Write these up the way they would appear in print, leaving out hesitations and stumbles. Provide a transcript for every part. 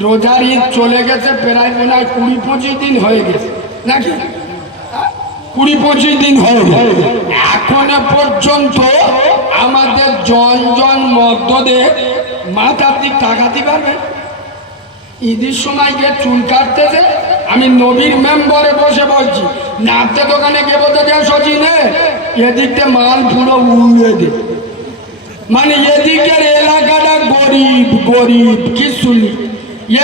রোজার ঈদ চলে গেছে, প্রায় মনে হয় 20-25 দিন হয়ে গেছে নাকি? 20-25 দিন হয়ে গেছে। এখনো পর্যন্ত আমাদের জন মর্দদের মাথার দিক টাকাতে পারবেন? ঈদের সময় গিয়ে চুল কাটতেছে, আমি নবীর মেম্বারে বসে বলছি, নাচতে দোকানে গিয়ে বলতে যায় সচিনে এদিকটা মাল পুরো উড়ে দে, মানে এদিকের এলাকাটা গরিব গরিব কি শুনি,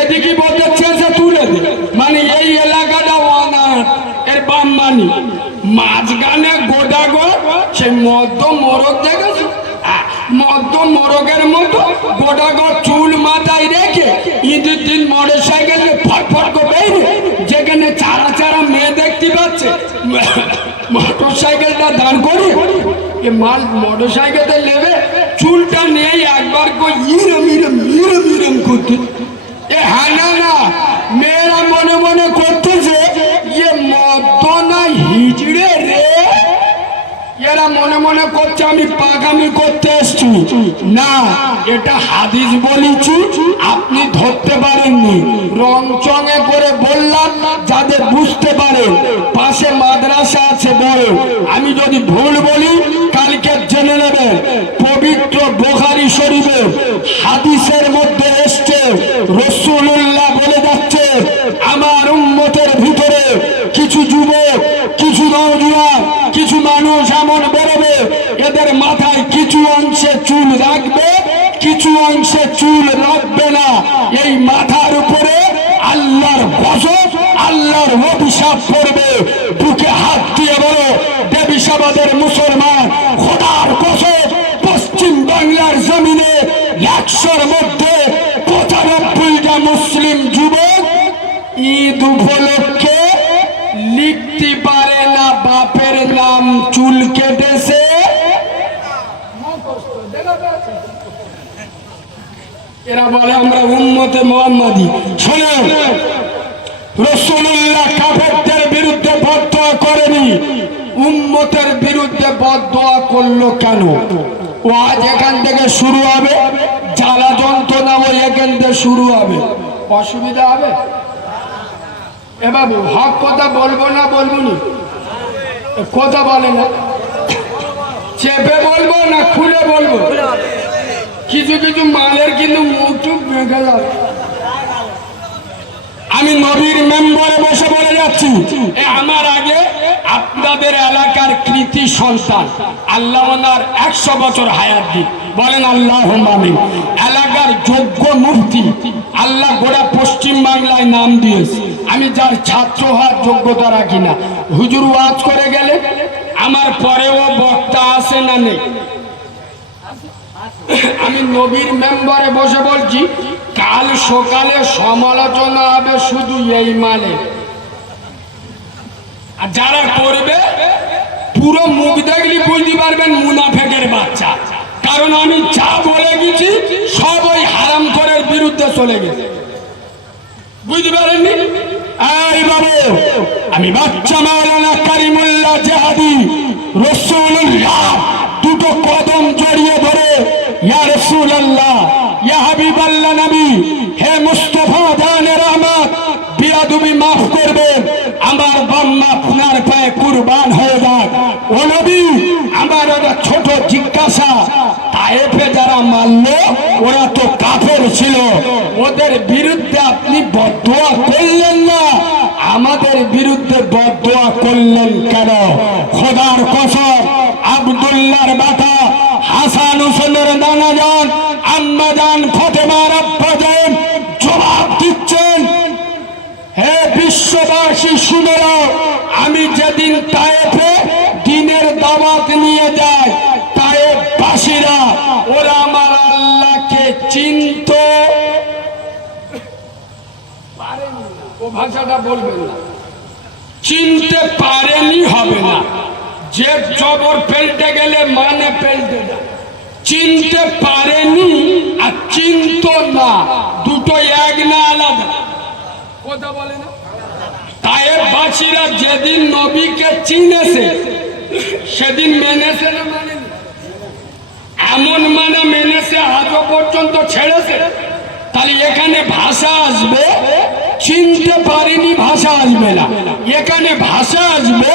এদিকে বলতে চেঁচে তুলে দে, মানে এই এলাকাটা অনাথ এর বাম্মানি, মাঝখানে গোটা গো সে মধ্য মোরগ দেখেছো, মধ্য মোরগের মতো গোটা গো চুল মাথায় রেখে ঈদের দিন মোটর সাইকেল ফটফট করে যেখানে চারা চারা মেয়ে দেখতে পাচ্ছে মোটর সাইকেলটা দাঁড় করে মাল মোটর সাইকেলটা নেবে, চুলটা নেই একবার করে ইরম ইরম ইরম ইরম করতে। হ্যাঁ না মেয়েরা মনে মনে করতেছে ইয়ে মদ্য না হিজড়ে রে, এরা মনে মনে করছে আমি পাগামি করতে এসছি। না, এটা হাদিস বলেছি, আপনি ধরতে পারেননি, রং চঙে করে বললাম যাদের বুঝতে পারে। পাশে মাদ্রাসা আছে বড়, আমি যদি ভুল বলি কালকে জেনে নেবেন। পবিত্র বুখারী শরীফে হাদিসের মধ্যে এসছে, রাসূলুল্লাহ বলে যাচ্ছে আমার উম্মতের ভিতরে কিছু যুবক, কিছু নওজোয়ান, কিছু মানুষ এমন বেরোবে এদের মাথায় কিছু অংশে চুল রাখবে, কিছু অংশে চুল রাখবে না। এই মাথার উপরে আল্লাহর গজব, আল্লাহর অভিশাপ পড়বে। বুকে হাত দিয়ে বলো দেবিসাবাদের মুসলমান, খোদার কসম পশ্চিম বাংলার জমিনে 100-র মধ্যে 95টা মুসলিম যুবক ঈদ উপলক্ষে লিখতে পারে না বাপের নাম চুল কেটেছে। এরা বলে আমরা উম্মতে মুহাম্মাদি। শোনেন, রাসূলুল্লাহ কাফেরদের বিরুদ্ধে বদদোয়া করেনি, উম্মতের বিরুদ্ধে বদদোয়া করলো কেন? ও আজ এখান থেকে শুরু হবে, জ্বালা যন্ত্রণা ও এখান থেকে শুরু হবে, অসুবিধা হবে? এ বাবু হক কথা বলবো না বলবো নি? কথা বলে না, চেপে বলবো না খুলে বলবো? কিছু কিছু মালের কিন্তু মুখ টুক বেঁকে যাবে। আমি নবীর মেম্বারে বসে বলে যাচ্ছি, আমার আগে আপনাদের এলাকার কৃতি সন্তান আল্লাহ ওনার 100 বছর হায়াত দিন, বলেন আল্লাহুম্মা আমিন। এলাকার যোগ্য মুফতি আল্লাহ গোটা পশ্চিম বাংলায় নাম দিয়েছে, আমি যার ছাত্র হওয়ার যোগ্যতা রাখি না। হুজুর ওয়াজ করে গেলে আমার পরেও বক্তা আছে না নেই? আমি নবীর মেম্বারে বসে বলছি, কাল সকালে সমালোচনা হবে শুধু এই মানে, আর যারা করবে পুরো মুখ দেখলে বুঝতে পারবেন মুনাফেকের বাচ্চা। কারণ আমি যা বলে গেছি সব ওই হারাম করার বিরুদ্ধে চলে গেছে, বুঝতে পারেননি? এই বাবু, আমি বাচ্চা মাওলানা কারিমুল্লাহ জাহাদি রাসূলুল্লাহ দুটো কদম জড়িয়ে ধরে ইয়া রাসূলুল্লাহ, ইয়া হাবিবাল্লাহ নবী, হে মুস্তাফা জানে রহমত, বিয়াদবি মাফ করবেন, আমার বাম্মা আপনার পায়ে কুরবান হয়ে যাক। ও নবী, আমার একটা ছোট জিজ্ঞাসা, তায়েফে যারা মারলো ওরা তো কাফের ছিল, ওদের বিরুদ্ধে আপনি বদদোয়া করলেন না, আমাদের বিরুদ্ধে বদদোয়া করলেন কেন? খোদার কসম, আব্দুল্লাহর বাটা হাসান হোসেনের নানা যান, আম্মা যান ফাতেমার আব্বা যান জবাব দিচ্ছেন। হে বিশ্ববাসী শুনে নাও, আমি যেদিন তায়েফে দিনের দাওয়াত নিয়ে যাই, তায়েফবাসীরা ওরা আমার আল্লাহকে চিনত পারেনি, ও ভাষাটা বলবেন না, চিনতে পারেনি হবে না, যে জবর ফেলতে গেলে মানে ফেলতে না, চিনতে পারেনি আর চিনত না, দুটো এক না আলাদা, কথা বলে না? তায়েফবাসীরা যেদিন নবীকে চিনেছে সেদিন মেনেছে না মানেনি? এমন মানে মেনেছে আজও পর্যন্ত ছেড়েছে? তাহলে এখানে ভাষা আসবে, চিনতে পারিনি ভাষা আসবে না, এখানে ভাষা আসবে।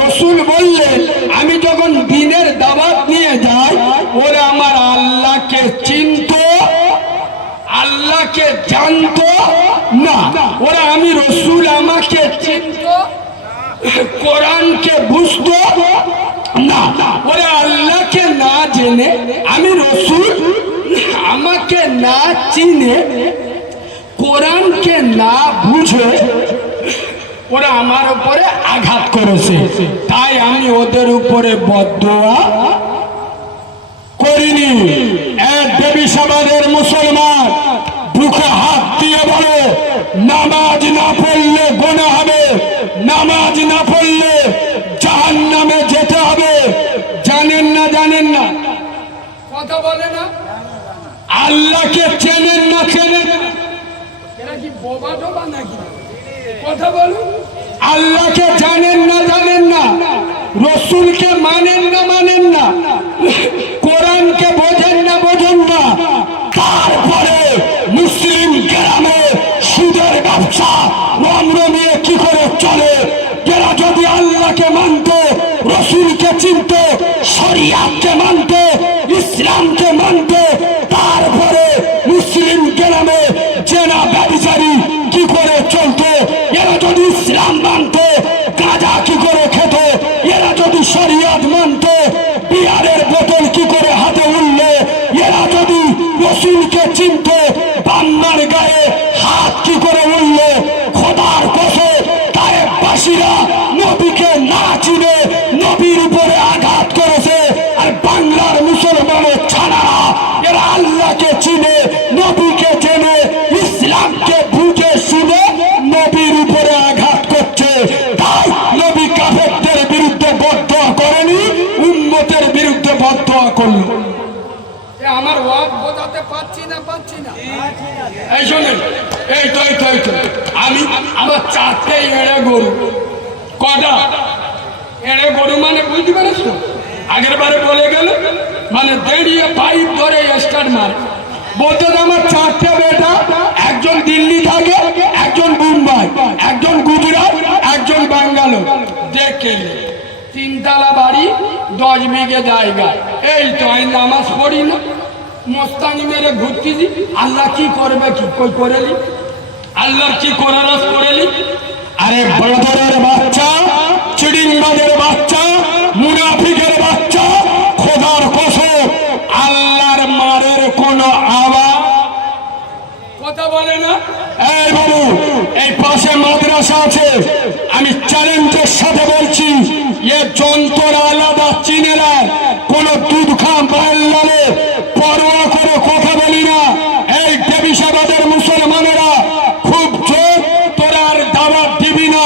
রসুল বললেন আমি যখন দিনের দাওয়াত নিয়ে যাই, ওরা আমার আল্লাহকে চিনত, আল্লাহকে জানতো না। ওরা আমি রসুল আমাকে চিনত, কোরআনকে বুঝতো না। ওরা আল্লাহকে না জেনে, আমি রসুল আমাকে না চিনে, কোরআনকে না বুঝে ওরা আমার উপরে আঘাত করেছে। তাই আমি ওদের উপরে বদদোয়া করিনি। এক দেবী সমাজের মুসলমান বুকে হাত দিয়ে বলো, নামাজ না পড়লে গুনাহ হবে, নামাজ না পড়লে জাহান্নামে যেতে হবে। জানেন না? জানেন না? কথা বলে না? আল্লাহকে চেনেন না? চেনেন না? এরা কি বোবা টোবা নাকি? কথা বলুন। আল্লাহকে জানেন না? জানেন না? রসুলকে মানেন না? মানেন না? কোরআনকে বোঝেন না? বোঝেন না? তারপরে মুসলিম গ্রামে সুদের ব্যবসা রমরমিয়ে কি করে চলে? এরা যদি আল্লাহকে মানতো, রসুলকে চিনত, শরিয়াতকে মানতো, ইসলামকে মানতো, তারপরে মুসলিম গ্রামে জেনা ব্যভিচারী কি করে চলতো? এরা যদি ইসলাম মানতো, গাঁজা কি করে খেত? এরা যদি শরিয়াত মানতো, বিয়ারের বোতল কি করে হাতে উঠলো? এরা যদি রসুলকে চিনত, বান্নার গায়ে হাত কি করে উঠলো? খোদার কসম, তায়েফবাসীরা নবীকে না চিনে নবীর উপরে আঘাত করেছে। আর বাংলার মুসলমানের ছাড়ারা এরা আল্লাহকে চিনে, নবীকে চেনে, ইসলামকে বুঝে শুনে নবীর উপরে আঘাত করছে। তাই নবী কাফেরদের বিরুদ্ধে বদদোয়া করেনি, উম্মতের বিরুদ্ধে বদদোয়া করল। আমার ওয়াজ বোঝাতে পারছি না? পারছি না? এই শোনেন, এই তো আমি আমার 4টে এড়ে গরু। কটা এড়ে গরু মানে বুঝতে পারিস তো? আগের বারে বলে গেল মানে দাঁড়িয়ে পাইপ ধরে স্টার্ট মারে। বলতে আমার 4টে বেটা, একজন দিল্লি থাকে, একজন মুম্বাই, একজন গুজরাট, একজন ব্যাঙ্গালোর। দেখে 3তলা বাড়ি, 10 বিঘে জায়গা। এই তো আমি নামাজ পড়ি না, মস্তানি মেরে ঘুরতেছি। আল্লাহ কি করবে? কি কই করেলি? আল্লাহর কি করার করেলি? আরে বদরের বাচ্চা, চিড়িংবাজের বাচ্চা, মুনাফিকের বাচ্চা, খোদার কসম আল্লাহর মারের কোনো আওয়াজ কথা বলে না। এই বাবু, এই পাশে মাদ্রাসা আছে, আমি চ্যালেঞ্জের সাথে বলছি, এ যন্ত্র আলাদা চিনে না। কোন দুধ খাম পাল্লালে পরোয়া করে কথা বলি না। এই দেবিসাবাদের মুসলমানেরা খুব জোর, তোরা আর দাওয়াত দিবি না।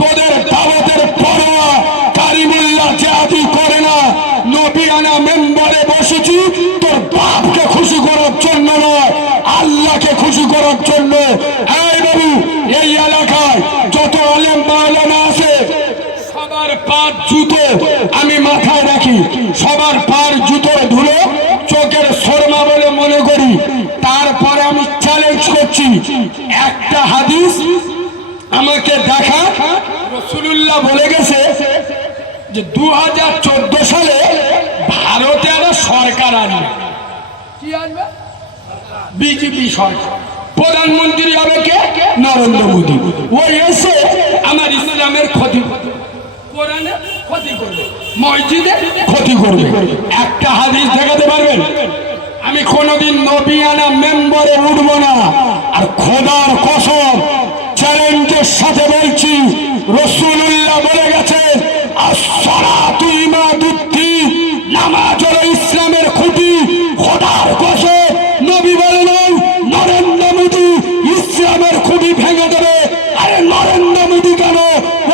তোদের দাওয়াতের পরোয়া কারিমুল্লাহ জাতি করে না। নবিয়ানা মেম্বারে বসেছি তোর বাপকে খুশি করার জন্য নয়, আল্লাহকে খুশি করার জন্য। এই বাবু, এই এলাকায় যত আলেম মাওলানা আছে সবার পার জুতো আমি মাথায় রাখি, সবার পার জুতোর ধুলো চোখের শর্মা বলে মনে করি। তারপরে আমি চ্যালেঞ্জ করছি, একটা হাদিস আমাকে দেখা। রাসূলুল্লাহ বলে গেছে যে 2014 সালে ভারতে একটা সরকার আসবে। কি আসবে? বিজেপি সরকার। প্রধানমন্ত্রী হবে কে? নরেন্দ্র মোদী। ও এসে আমার ইসলামের ক্ষতি করবে, কোরআনে ক্ষতি করবে, মসজিদে ক্ষতি করবে। একটা হাদিস দেখাতে পারবেন? আমি কোনোদিন নবিয়ানা মেম্বারে উঠবো না। আর খোদার কসম চ্যালেঞ্জের সাথে বলছি, রাসূলুল্লাহ বলে গেছেন আসসালাতু ইমাদুদ্দিন, নামাজ হলো ইসলামের খুঁটি। খোদার কসম নবী বলেন নরেন্দ্র মোদী ইসলামের খুঁটি ভেঙে দেবে। আরে নরেন্দ্র মোদী কেন?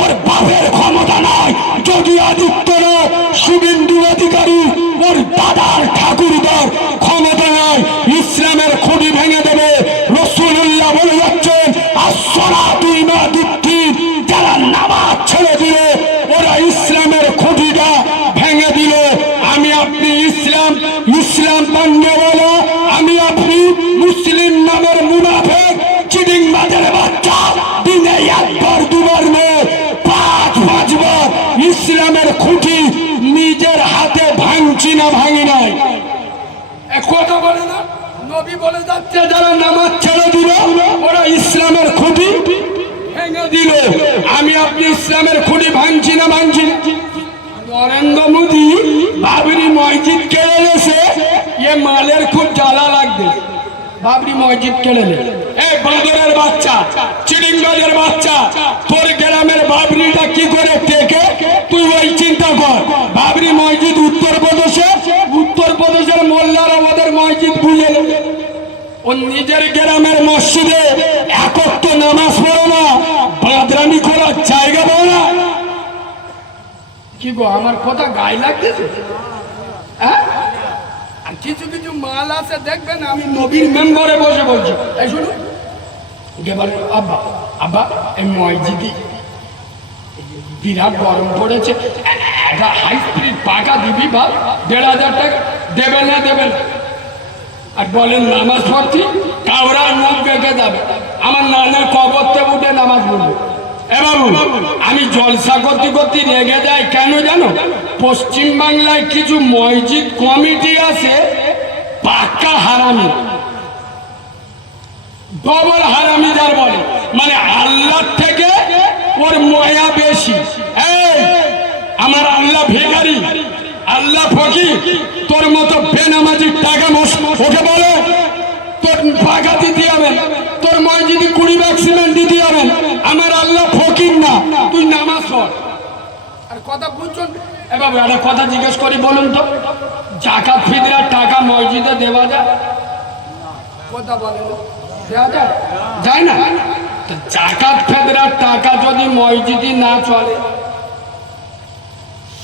ওর বাপের ক্ষমতা নাই। যোগী আদিত্যনাথ, শুভেন্দু অধিকারী, ওর দাদার ঠাকুরদার ক্ষমতা নাই, ইসলামের খুঁটি ভেঙে দেবে। রাসূলুল্লাহ বলে যাচ্ছেন আসসালাতু ইমাদুদ্দিন, যারা নামাজ ছেড়ে দিল ওরা ইসলামের খুঁটিটা ভেঙে দিল। আমি আপনি ইসলাম মাননেওয়ালা, আমি আপনি মুসলিম নামের না ভাঙি নাই। কথা বলে না, নবী বলে যাচ্ছে যারা নামাজ ছেড়ে দিল ওরা ইসলামের খুঁটি ভেঙে দিল। আমি আপনি ইসলামের খুঁটি ভাঙছি না ভাঙছি না? নরেন্দ্র মোদী বাবরি মসজিদ কেড়ে এসে এ মালের খুব জ্বালা লাগবে। বাবরি মসজিদ কেড়ে নে, এই বাঁদরের বাচ্চা, চিড়িংবাজের বাচ্চা, তোর গ্রামের বাবরিটা কি করে টেকে তুই ওই চিন্তা কর। বাবরি মসজিদ উত্তরপ্রদেশের মোল্লারা ওদের মসজিদ বুঝে নেবে। ও নিজের গ্রামের মসজিদে একত্র নামাজ পড়ো না, বাঁদরানি করার জায়গা পাও না। কি গো, আমার কথা গায়ে লাগতেছে? হ্যাঁ, আর কিছু কিছু মাল আছে দেখবেন, আমি নবীর মেম্বারে বসে বলছি, এই শুনুন আব্বা আব্বা এই মসজিদি বিরাট গরম পড়েছে, একটা হাই স্পিড পাকা দিবি বা 1,500 টাকা দেবে না দেবে না? আর বলেন নামাজ পড়ছি, কাউরার মুখ বেঁকে যাবে। আমার নানার কবরতে উঠে নামাজ পড়বে। এ বাবু, আমি জলসা করতে করতে রেগে যাই কেন জানো? পশ্চিম বাংলায় কিছু মসজিদ কমিটি আছে পাক্কা হারামি, ডবল হারামি যার বলে, মানে আল্লাহর থেকে ওর ময়া বেশি। এই আমার আল্লাহ ভিখারি, আল্লাহ ফকির, তোর মতো বেনামাজির টাকা ওকে বলে তোর টাকা দিতে হবে, তোর মসজিদে 20 ভাগ সিমেন্ট দিতে হবে। আমার আল্লাহ ফকির না, তুই নামাজ পড়। আর কথা বুঝছেন? এ বাবু একটা কথা জিজ্ঞেস করি, বলুন তো, জাকাত ফিতরার টাকা মসজিদে দেওয়া যায়? কথা বলেন, দেওয়া যায়? যায় না? জাকাত ফিতরার টাকা যদি মসজিদে না চলে,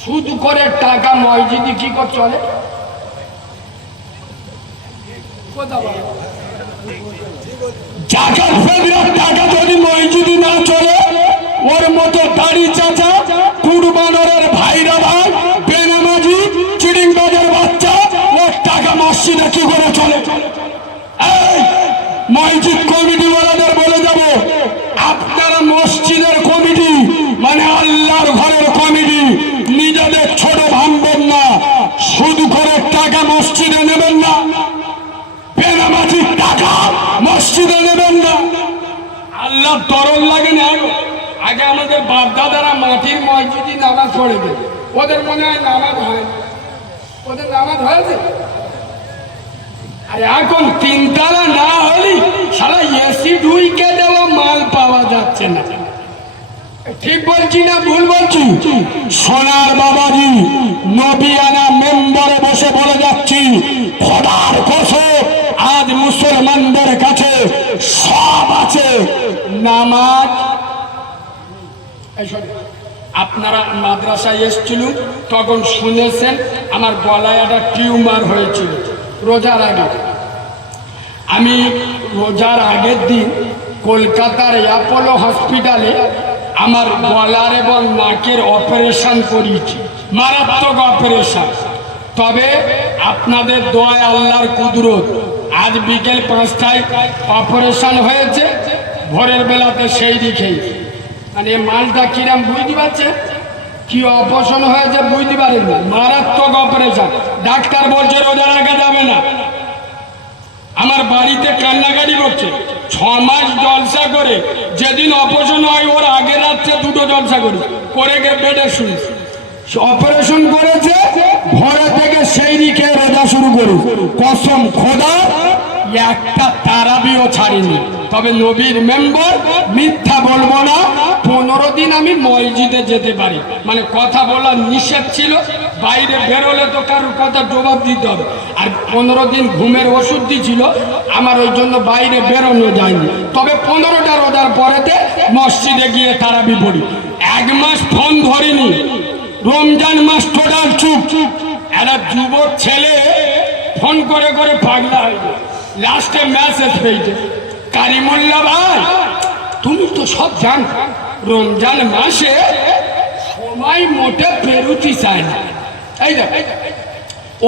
সুদ করে টাকা মসজিদে কি করে চলে? কথা বলেন, জাকাত ফিতরার টাকা যদি মসজিদে না চলে, ওর মতো দাড়ি চাচা, কুরবানের ভাইরা ভাই, বেনামাজি, চিড়িংবাজের বাচ্চা, ওর টাকা মসজিদে কি করে চলে? এই মসজিদ কমিটি ওয়ালাদের বলে যাব, আপনারা মসজিদের কমিটি মানে আল্লাহর ঘরের কমিটি নিজেদের ছোট ভাববেন না, শুধু করে টাকা মসজিদে নেবেন না, বেনামাজির টাকা মসজিদে নেবেন না। আল্লাহ দরদ লাগে না। আগে আমাদের বাপ দাদারা মাটির মসজিদে নামাজ পড়ে দেবে, ওদের মনে হয় নামাজ হয়, ওদের নামাজ হয়েছে। আর এখন 3 তালা না হলে সারা এসি ঢুইকে দেওয়া মাল পাওয়া যাচ্ছে না। ঠিক বলছি না ভুল বলছি? সোনার বাবাজি নবিয়ানা মেম্বারে বসে বলে যাচ্ছি, খোদার কসম আজ মুসলমানদের কাছে সব আছে, নামাজ। আপনারা মাদ্রাসায় এসেছিল তখন শুনেছেন আমার গলায় একটা টিউমার হয়েছিল রোজার আগে। আমি রোজার আগের দিন কলকাতার অ্যাপোলো হসপিটালে আমার গলার এবং নাকের অপারেশন করিয়েছি, মারাত্মক অপারেশন। তবে আপনাদের দোয়ায় আল্লাহর কুদরত আজ বিকেল 5টায় অপারেশন হয়েছে, ভোরের বেলাতে সেই দিকেই মানে মালটা কিরাম বুঝতে পারছে, কি অপারেশন হয়েছে বুঝতে পারেনি, মারাত্মক অপারেশন। ডাক্তার বলছে রোজা রাখা যাবে না। আমার বাড়িতে কান্নাকাটি করছে, 6 মাস জলসা করে, যেদিন অপারেশন হয় ওর আগের রাত্রে 2টো জলসা করে গিয়ে বেডে শুয়েছে। অপারেশন করেছে, ভোরে থেকে সেই দিকে রোজা শুরু করি, কসম খোদা একটা তারাবিও ছাড়িনি। তবে নবীর মেম্বার, মিথ্যা বলবো না, 15 দিন আমি মসজিদে যেতে পারি, মানে কথা বলার নিষেধ ছিল, বাইরে বেরোলে তো কারোর কথা জবাব দিতে হবে। আর 15 দিন ঘুমের ওষুধ দিয়েছিল আমার, ওই জন্য বাইরে বেরোনো যায়নি। তবে 15টা রোজার পরেতে মসজিদে গিয়ে তারাবি পড়ি। 1 মাস ফোন ধরিনি, রমজান মাস টোটাল চুপ। একটা যুবক ছেলে ফোন করে করে পাগলা হয়ে যায়, লাস্টে মেসেজ পেয়েছে, কারিমুল্লাহ ভাই তুমি তো সব জানো, রমজান মাসে সময় মোটে পেরুতি চায় না। এই দেখ,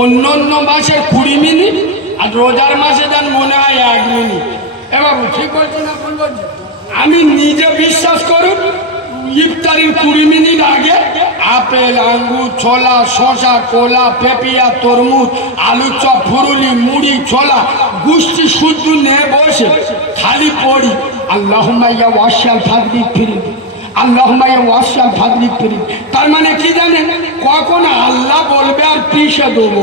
অন্য অন্য মাসে 20 মিনিট, আর রোজার মাসে যান মনে হয় 1 মিনিট। এ বাবু ঠিক বলছি না ভুল বলছি? আমি নিজে বিশ্বাস করুন, ইফতারির 20 মিনিট আগে আপেল, আঙ্গুর, ছোলা, শসা, কোলা, পেপিয়া, তরমুজ, আলু চপ, ফুরুলি, মুড়ি, ছোলা, গুষ্টি শুদ্ধ নিয়ে বসে খালি পড়ি আল্লাহুম্মা ইয়া ওয়াসিআল ফাদলি ফিরি, আল্লাহুম্মা ইয়া ওয়াসিআল ফাদলি ফিরি। তার মানে কি জানেন, কখন আল্লাহ বলবে আর পিষে দেবো।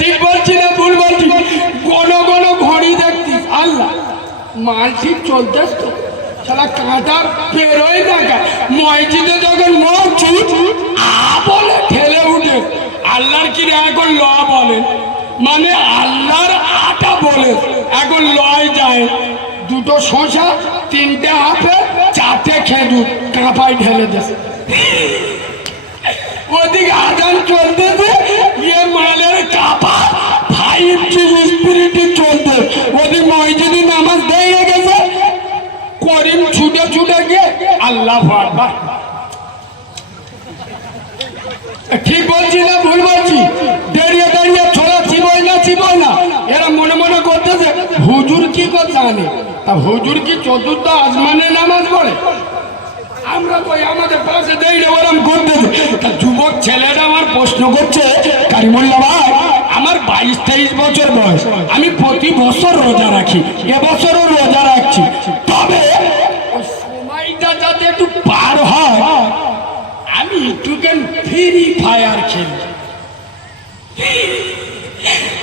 ঠিক বলছি না ভুল বলছি? কোনো কোনো ঘড়ি দেখতিস আল্লাহ মাল ঠিক চলতেস তো, সালা কাঁটা বেরোয় না। মসজিদে যখন মসজিদ বলে ঠেলে উঠে আল্লাহর কি এখন ল বলেন, মানে আল্লাহর আটা বলে এখন লয় যায়। দুটো শসা, তিনটে আপেল, চারটে খেজুর কাঁপায় ঢেলে দেয়। ওদিকে আজান চলতেছে, ইয়ে মালের কাপা 5G স্পিরিটে চলতে, ওদিকে মসজিদে নামাজ দিয়ে গেছে, করিম ছুটে ছুটে গিয়ে আল্লাহু আকবার। ঠিক বলছি না ভুল বলছি? দাঁড়িয়ে দাঁড়িয়ে ছোড়া চিবই না, এরা মনে মনে করতেছে হুজুর কি কথা জানে, তা হুজুর কি চতুর্থ আসমানে নামাজ পড়ে? আমরা তো আমাদের পাশে দাঁড়িয়ে ওরম করতেছে। তা যুবক ছেলেটা আমার প্রশ্ন করছে, কারিমুল্লাহ ভাই আমার 22-23 বছর বয়স, আমি প্রতি বছর রোজা রাখি, এবছরও রোজা রাখছি, তবে সময়টা যাতে একটু পার হয় আমি একটুখান ফ্রি ফায়ার খেলি।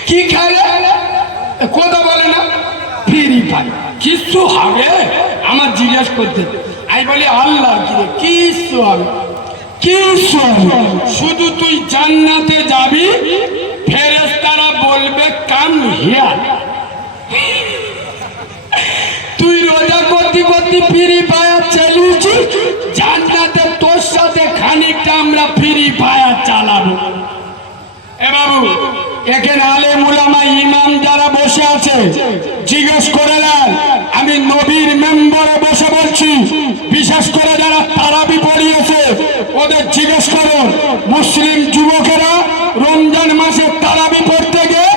কি খেলে কথা বলে না, ফ্রি ফায়ার। কিছু হবে আমার জিজ্ঞেস করতে, আমি বলি আল্লাহ কিছু হবে, কিছু হবে, শুধু তুই জান্নাতে যাবি, ফেরেশতারা বলবে কাম হিয়ার। তুই রোজা করতে করতে ফ্রি ফায়ার চালিয়েছি, জান্নাতে তোর সাথে খানিকটা আমরা ফ্রি ফায়ার চালাবো। এ বাবু এখানে আলেম উলামা ইমাম যারা বসে আছে জিজ্ঞেস করে নেন, আমি নবীর মেম্বারে বসে বলছি, বিশেষ করে যারা তারাবি পড়িয়েছে ওদের জিজ্ঞেস করুন, মুসলিম যুবকেরা রমজান মাসে তারাবি পড়তে গিয়ে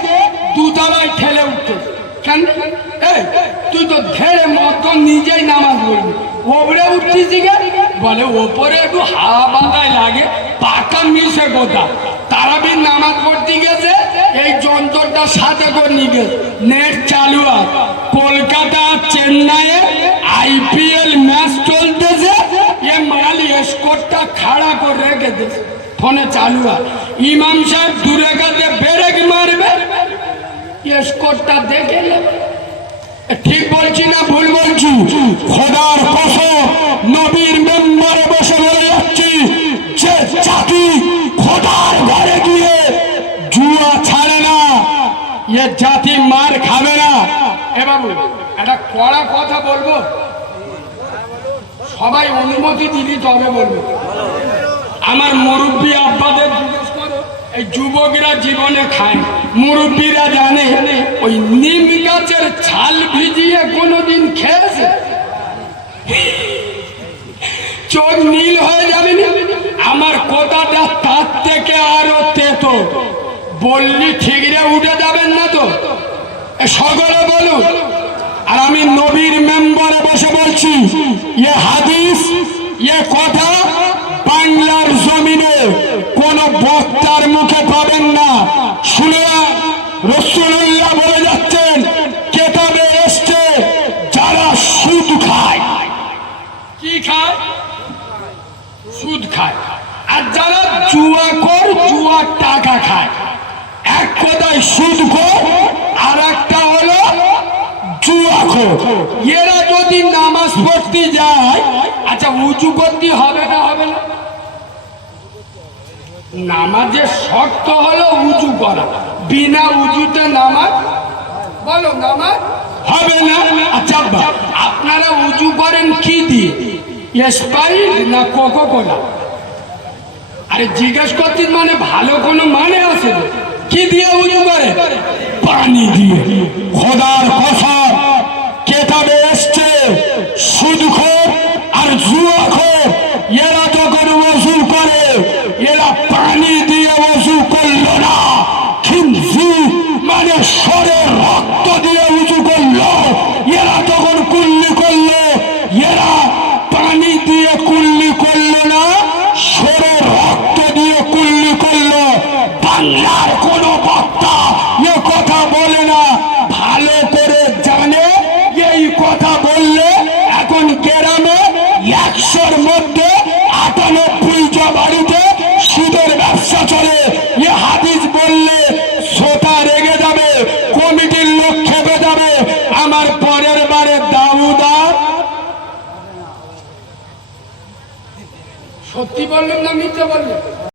দুতলায় ঠেলে উঠতে কেন? তুই তো ধেড়ে মত নিজেই নামাজ পড়বি, ওপরে উঠছিস বলে ওপরে একটু হাওয়া বাতায় লাগে, পাকা মিশে কথা। তারাবির নামাজ পড়তে গেছে, এই যন্ত্রটা সাথে করে নিয়ে গেছে, নেট চালু আছে, কলকাতা চেন্নাইয়ে IPL ম্যাচ চলতেছে, এ মালি স্কোরটা খাড়া করে রেখে দিয়েছে, ফোনে চালু আছে। ইমাম সাহেব দূরে কাছে ব্রেক মারবে, স্কোরটা দেখে নেবে। ঠিক বলছি না ভুল বলছি? খোদার কসম নবীর মেম্বারে বসে বলে যাচ্ছি, যে জাতি খোদার ঘরে গিয়ে জুয়া ছাড়ে না, এ জাতি মার খাবে না। এ বাবু একটা কড়া কথা বলবো, সবাই অনুমতি দিলি তবে বলবো। আমার মুরব্বী আব্বাদের জিজ্ঞেস করো, এই যুবকরা জীবনে খায়, মুরব্বীরা জানে ওই নিম গাছের ছাল ভিজিয়ে কোনোদিন খেয়েছে? চোখ নীল হয়ে যাবে না? আমার কথাটা তার থেকে আরো তেতো বললি ঠিকরে উঠে যাবেন না তো? সকলে বলুন। আর আমি নবীর মেম্বারে বসে বলছি, এ হাদিস এ কথা বাংলার জমিনে কোন বক্তার মুখে পাবেন না। শুনে রাসূলুল্লাহ বলে যাচ্ছেন, কেতাবে এসছে যারা সুদ খায়, কি খায়? সুদ খায়। আর যারা জুয়াখোর, জুয়ার টাকা খায়। এক কথায় সুদখোর, আর একটা হলো জুয়াখোর। এরা যদি নামাজ পড়তে যায়, আচ্ছা উঁচু করতে হবে না হবে না? নামাজের শর্ত হলো উঁচু করা, বিনা উঁচুতে নামাজ বলো নামাজ হবে না। আচ্ছা আপনারা উঁচু করেন কি দিয়ে, স্প্রাইট না কোকো কোলা? আরে জিজ্ঞেস করছিস মানে ভালো কোনো মানে আছে? কি দিয়ে উঁচু করে? পানি দিয়ে। খোদার কসম কেতাবে এসছে সুদখোর আর জুয়াখোর এরা যখন ওযু করে, এরা পানি দিয়ে ওযু করলো না, খিনজির মানে শরীর রক্ত দিয়ে উঁচু করলো। এরা যখন কুল্লি করলো, এরা পানি দিয়ে কুল্লি করলো বাংলার কোন বক্তা এ কথা বলে না, ভালো করে জানে এই কথা বললে এখন গ্রামে 100-র মধ্যে 98 বাড়িতে সুদের ব্যবসা চলে। এ হাদিস বললে শ্রোতা রেগে যাবে, কমিটির লোক খেপে যাবে। আমার পরের বারে দাউদা সত্যি বললেন না মিথ্যে বললেন?